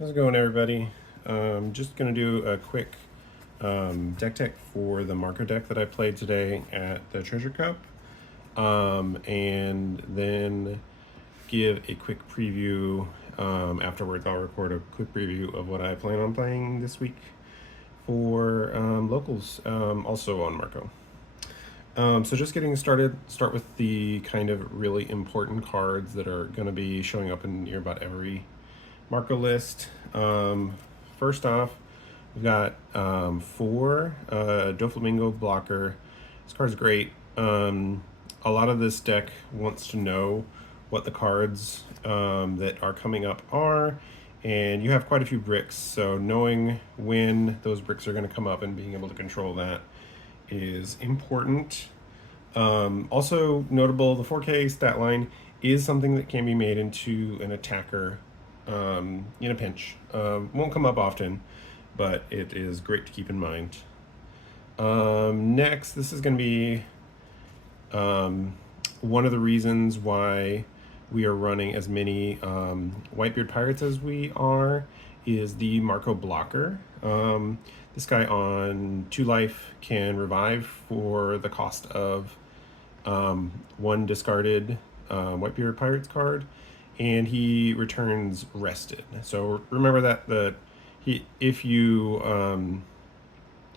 How's it going, everybody? Just gonna do a quick deck tech for the Marco deck that I played today at the Treasure Cup, and then give a quick preview. Afterwards, I'll record a quick preview of what I plan on playing this week for locals, also on Marco. So just getting started, start with the kind of really important cards that are going to be showing up in near about every Marco list. First off, we've got 4 Doflamingo blocker. This card's great. A lot of this deck wants to know what the cards that are coming up are, and you have quite a few bricks, so knowing when those bricks are going to come up and being able to control that is important. Also notable, the 4K stat line is something that can be made into an attacker in a pinch. Won't come up often, but it is great to keep in mind. Next, this is going to be one of the reasons why we are running as many Whitebeard Pirates as we are is the Marco blocker. This guy on 2 life can revive for the cost of 1 discarded Whitebeard Pirates card, and he returns rested. So remember that if you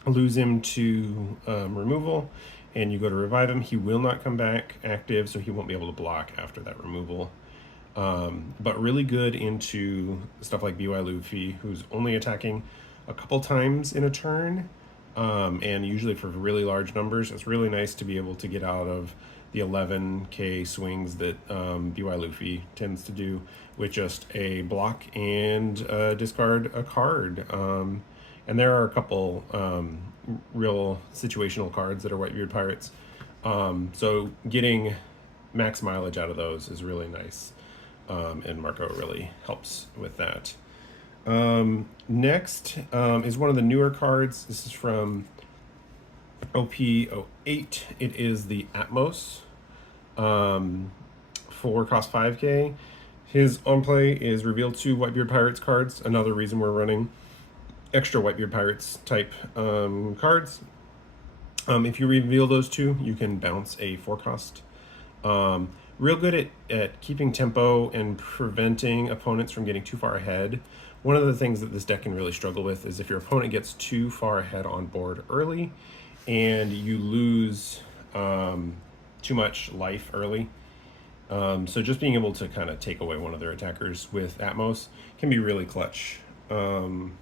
lose him to removal and you go to revive him, he will not come back active, so he won't be able to block after that removal. But really good into stuff like BY Luffy, who's only attacking a couple times in a turn, and usually for really large numbers. It's really nice to be able to get out of the 11k swings that BY Luffy tends to do with just a block and discard a card. And there are a couple real situational cards that are Whitebeard Pirates. So getting max mileage out of those is really nice, and Marco really helps with that. Next is one of the newer cards. This is from OP-8. It is the Atmos for cost 5k. His on play is reveal 2 Whitebeard Pirates cards. Another reason we're running extra Whitebeard Pirates type cards. If you reveal those 2, you can bounce a 4 cost. Real good at keeping tempo and preventing opponents from getting too far ahead. One of the things that this deck can really struggle with is if your opponent gets too far ahead on board early and you lose too much life early. So just being able to kind of take away one of their attackers with Atmos can be really clutch. Moving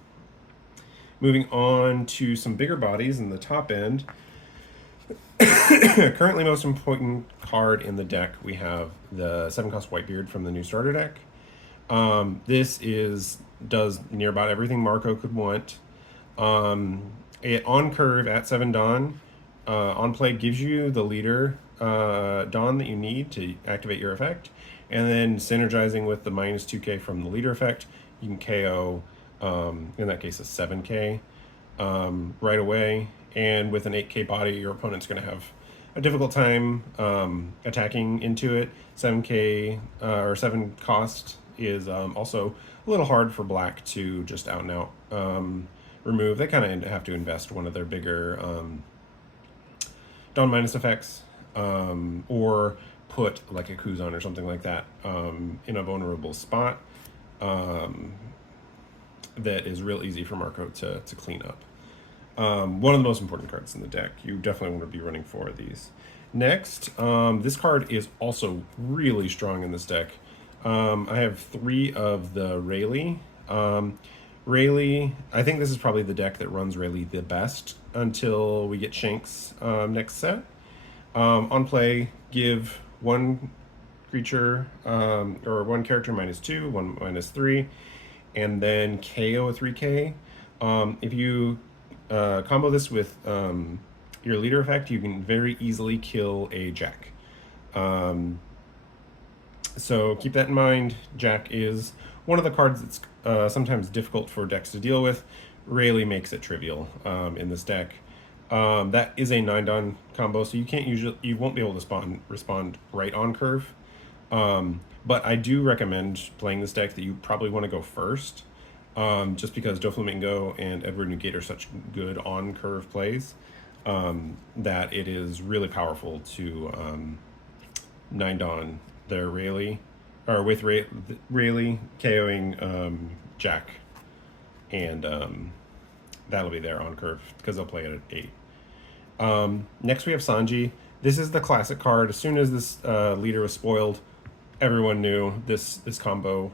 on to some bigger bodies in the top end. Currently most important card in the deck, we have the 7-cost Whitebeard from the new starter deck. This does near about everything Marco could want. On curve at 7 Dawn, on play gives you the leader Dawn that you need to activate your effect, and then synergizing with the minus 2k from the leader effect, you can KO, in that case a 7k right away. And with an 8k body, your opponent's going to have a difficult time attacking into it. 7k or 7 cost is also a little hard for black to just out and out remove. They kind of have to invest one of their bigger Dawn minus effects, or put like a Kuzan or something like that in a vulnerable spot that is real easy for Marco to clean up. One of the most important cards in the deck. You definitely want to be running 4 of these. Next, this card is also really strong in this deck. I have 3 of the Rayleigh. Rayleigh, I think this is probably the deck that runs Rayleigh the best until we get Shanks next set. On play, give 1 creature or 1 character minus 2, 1 minus 3, and then KO a 3k. If you combo this with your leader effect, you can very easily kill a Jack. So keep that in mind. Jack is one of the cards that's sometimes difficult for decks to deal with. Rayleigh makes it trivial in this deck. That is a 9-Dawn combo, so you won't be able to respond right on curve. But I do recommend playing this deck that you probably want to go first. just because Doflamingo and Edward Newgate are such good on curve plays, that it is really powerful to 9 Dawn their Rayleigh, or with Rayleigh KOing Jack, and that'll be there on curve because they'll play it at 8. Next we have Sanji. This is the classic card. As soon as this leader was spoiled, everyone knew this combo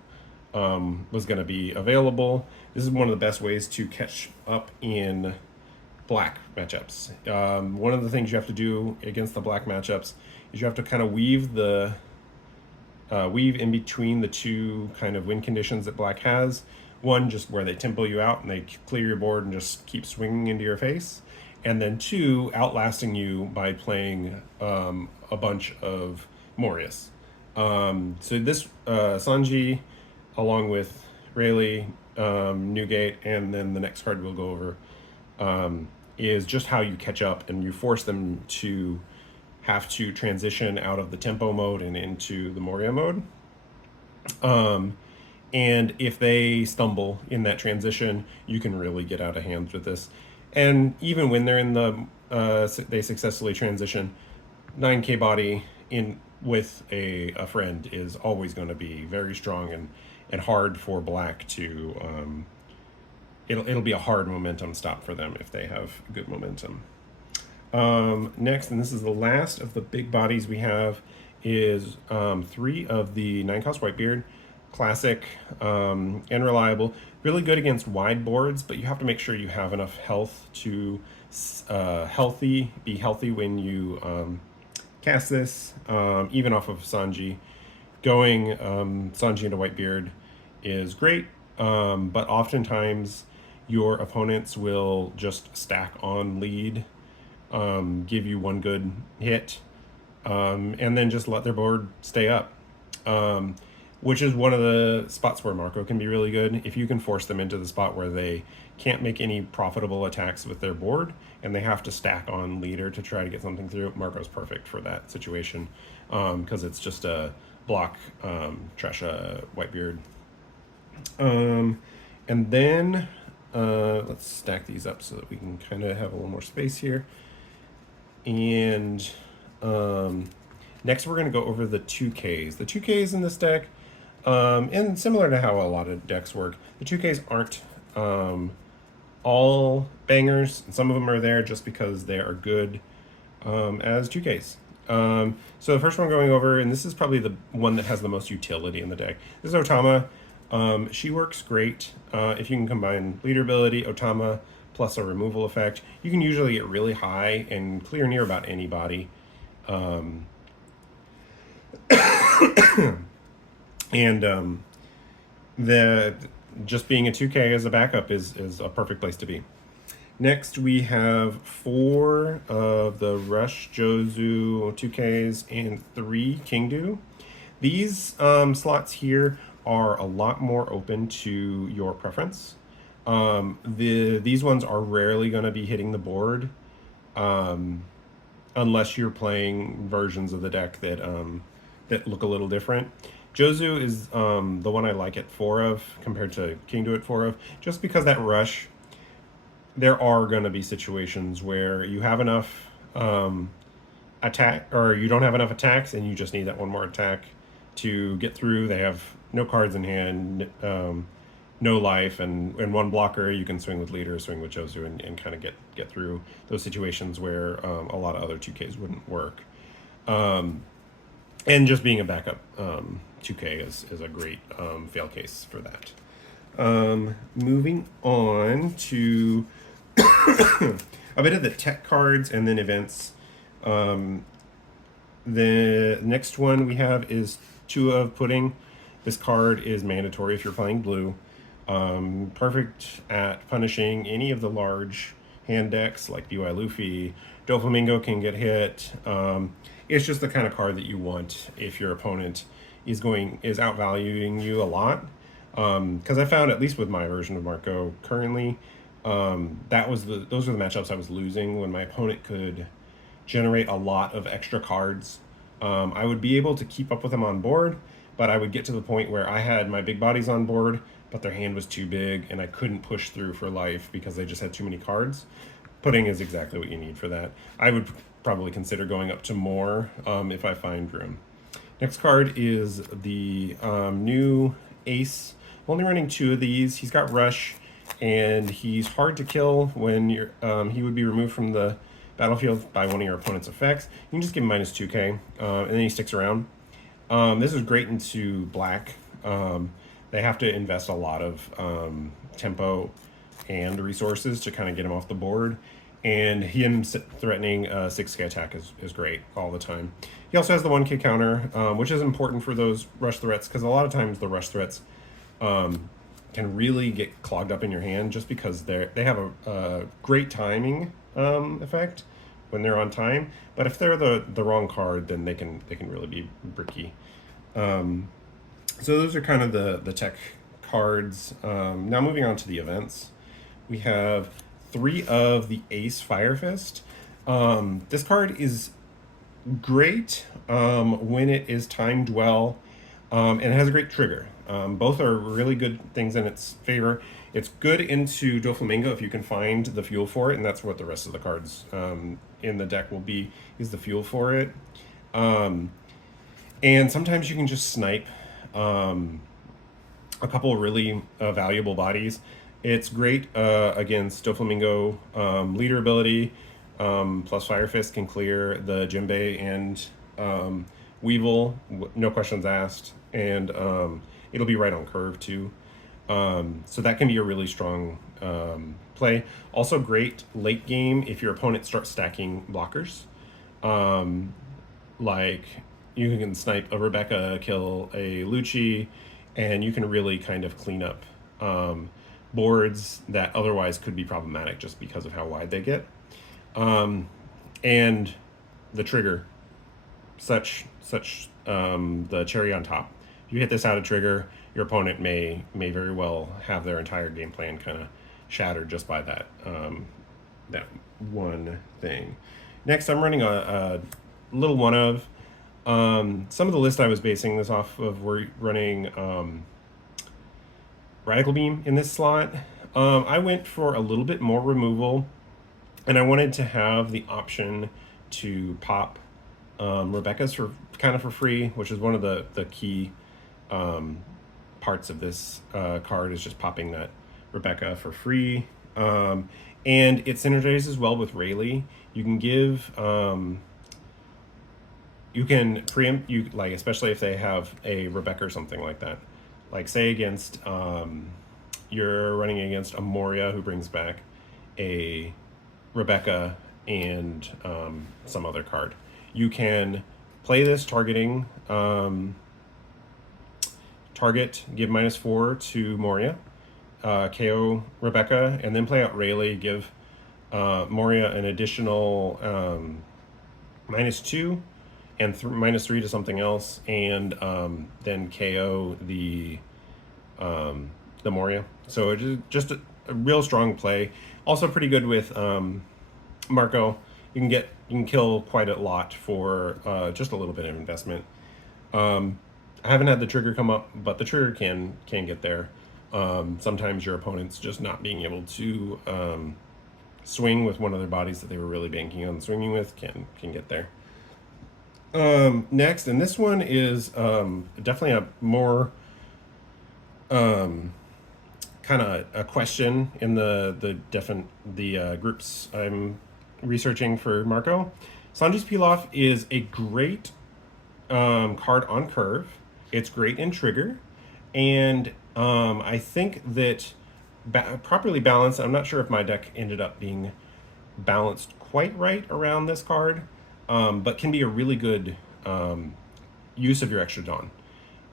was going to be available. This is one of the best ways to catch up in black matchups. One of the things you have to do against the black matchups is you have to kind of weave in between the two kind of win conditions that black has. One, just where they tempo you out and they clear your board and just keep swinging into your face. And then 2, outlasting you by playing a bunch of Morius. So this Sanji, along with Rayleigh, Newgate, and then the next card we'll go over, is just how you catch up and you force them to have to transition out of the tempo mode and into the Moria mode. And if they stumble in that transition, you can really get out of hand with this. And even when they're in the, they successfully transition, 9K body in with a friend is always going to be very strong and hard for black to, it'll be a hard momentum stop for them if they have good momentum. Next, and this is the last of the big bodies we have, is 3 of the 9-cost Whitebeard. Classic and reliable. Really good against wide boards, but you have to make sure you have enough health to be healthy when you cast this, even off of Sanji. Going Sanji into Whitebeard is great, but oftentimes your opponents will just stack on lead, give you one good hit, and then just let their board stay up. Which is one of the spots where Marco can be really good. If you can force them into the spot where they can't make any profitable attacks with their board and they have to stack on leader to try to get something through, Marco's perfect for that situation, because it's just a block Tresha Whitebeard. And then let's stack these up so that we can kind of have a little more space here. And next we're going to go over the 2Ks. The 2Ks in this deck, and similar to how a lot of decks work, the 2Ks aren't all bangers. Some of them are there just because they are good as 2Ks. So the first one going over, and this is probably the one that has the most utility in the deck, this is Otama. She works great if you can combine leader ability, Otama, plus a removal effect. You can usually get really high and clear near about anybody. And the just being a 2K as a backup is a perfect place to be. Next, we have 4 of the Rush Jozu 2Ks and 3 Kingdu. These slots here are a lot more open to your preference. These ones are rarely going to be hitting the board, unless you're playing versions of the deck that look a little different. Jozu is the one I like at 4 of compared to Kingdu at 4 of, just because that rush, there are going to be situations where you have enough attack, or you don't have enough attacks and you just need that one more attack to get through. They have no cards in hand, no life, and one blocker. You can swing with leader, swing with Jozu, and kind of get through those situations where a lot of other 2Ks wouldn't work. And just being a backup 2K is a great fail case for that. Moving on to a bit of the tech cards and then events. The next one we have is 2 of Pudding. This card is mandatory if you're playing blue. Perfect at punishing any of the large hand decks like BY Luffy. Doflamingo can get hit. It's just the kind of card that you want if your opponent is outvaluing you a lot. Because I found, at least with my version of Marco currently, those are the matchups I was losing when my opponent could generate a lot of extra cards. I would be able to keep up with them on board, but I would get to the point where I had my big bodies on board, but their hand was too big and I couldn't push through for life because they just had too many cards. Pudding is exactly what you need for that. I would probably consider going up to more if I find room. Next card is the new Ace. I'm only running 2 of these. He's got Rush, and he's hard to kill when you're. He would be removed from the battlefield by one of your opponent's effects. You can just give him -2k, and then he sticks around. This is great into black. They have to invest a lot of tempo and resources to kind of get him off the board. And him threatening a 6k attack is great all the time. He also has the 1k counter, which is important for those rush threats, because a lot of times the rush threats can really get clogged up in your hand just because they have a great timing effect when they're on time. But if they're the wrong card, then they can really be bricky. So those are kind of the tech cards. Now moving on to the events, we have 3 of the Ace Fire Fist. This card is great when it is timed well, and it has a great trigger. Both are really good things in its favor. It's good into Doflamingo if you can find the fuel for it, and that's what the rest of the cards in the deck will be, is the fuel for it. And sometimes you can just snipe a couple of really valuable bodies. It's great against Doflamingo leader ability, plus Fire Fist can clear the Jinbei and Weevil, no questions asked, and it'll be right on curve too. So that can be a really strong play. Also great late game if your opponent starts stacking blockers. Like you can snipe a Rebecca, kill a Lucci, and you can really kind of clean up boards that otherwise could be problematic just because of how wide they get. And the trigger, the cherry on top. If you hit this out of trigger, your opponent may very well have their entire game plan kind of shattered just by that one thing. Next, I'm running a little one of. Some of the list I was basing this off of were running Radical Beam in this slot. I went for a little bit more removal, and I wanted to have the option to pop Rebecca's for free, which is one of the key parts of this card, is just popping that Rebecca for free. And it synergizes well with Rayleigh. You can give you can preempt, like, especially if they have a Rebecca or something like that. Like say against you're running against a Moria who brings back a Rebecca and some other card. You can play this targeting target, give -4 to Moria, KO Rebecca, and then play out Rayleigh, give Moria an additional -2 and -3 to something else, and then KO the Moria. So it's just a real strong play. Also pretty good with Marco. You can kill quite a lot for just a little bit of investment. I haven't had the trigger come up, but the trigger can get there. Sometimes your opponent's just not being able to swing with one of their bodies that they were really banking on swinging with can get there. Next, and this one is definitely a more kind of a question in the groups I'm researching for Marco. Sanji's Peof is a great card on curve. It's great in trigger, and I think that properly balanced. I'm not sure if my deck ended up being balanced quite right around this card, but can be a really good use of your extra Dawn.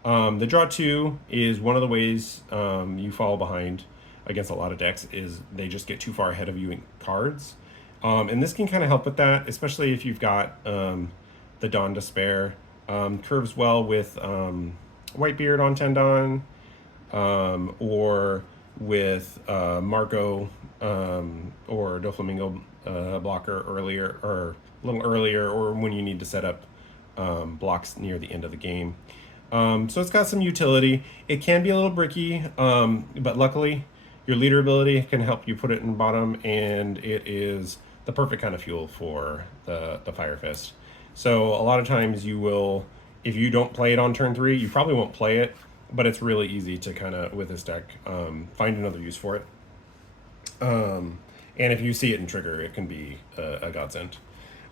The draw 2 is one of the ways you fall behind against a lot of decks, is they just get too far ahead of you in cards. And this can kind of help with that, especially if you've got the Dawn to spare. Curves well with Whitebeard on Tendon, or with Marco or Doflamingo blocker earlier, or a little earlier, or when you need to set up blocks near the end of the game. So it's got some utility. It can be a little bricky, but luckily your leader ability can help you put it in bottom, and it is the perfect kind of fuel for the Fire Fist. So a lot of times you will, if you don't play it on turn 3, you probably won't play it, but it's really easy to kind of, with this deck, find another use for it. And if you see it in trigger, it can be a godsend.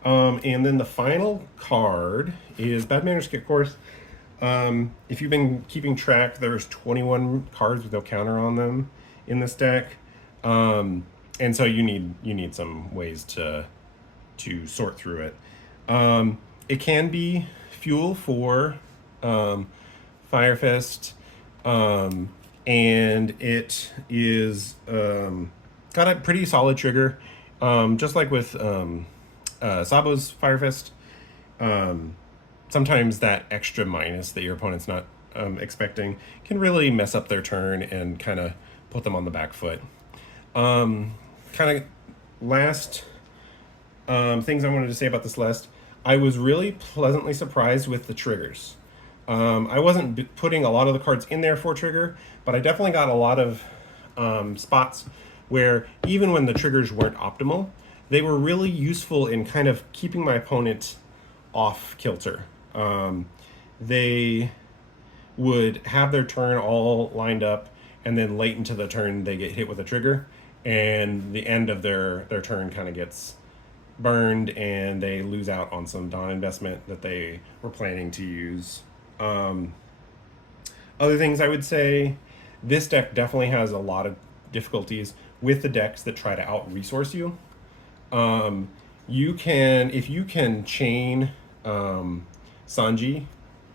And then the final card is Bad Manskit course. If you've been keeping track, there's 21 cards with no counter on them in this deck, and so you need some ways to sort through it. It can be fuel for Fire Fist, and it is got a pretty solid trigger, just like with Sabo's Fire Fist. Sometimes that extra minus that your opponent's not expecting can really mess up their turn and kind of put them on the back foot. Kind of last things I wanted to say about this list. I was really pleasantly surprised with the triggers. I wasn't putting a lot of the cards in there for trigger, but I definitely got a lot of spots where even when the triggers weren't optimal, they were really useful in kind of keeping my opponent off kilter. They would have their turn all lined up, and then late into the turn they get hit with a trigger, and the end of their turn kind of gets burned, and they lose out on some Dawn investment that they were planning to use. Other things I would say, this deck definitely has a lot of difficulties with the decks that try to out resource you. You can, if you can chain Sanji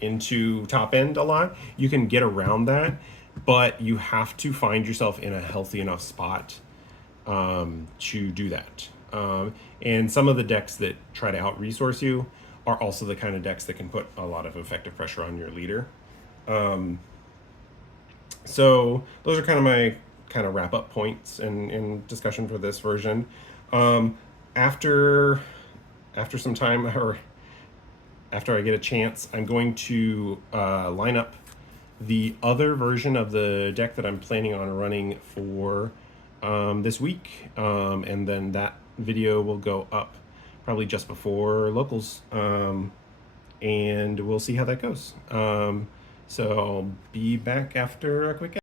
into top end a lot, you can get around that, but you have to find yourself in a healthy enough spot to do that. And some of the decks that try to out resource you are also the kind of decks that can put a lot of effective pressure on your leader. So those are kind of my kind of wrap up points and discussion for this version. After some time, or after I get a chance, I'm going to line up the other version of the deck that I'm planning on running for this week, and then that video will go up probably just before locals, and we'll see how that goes. So I'll be back after a quick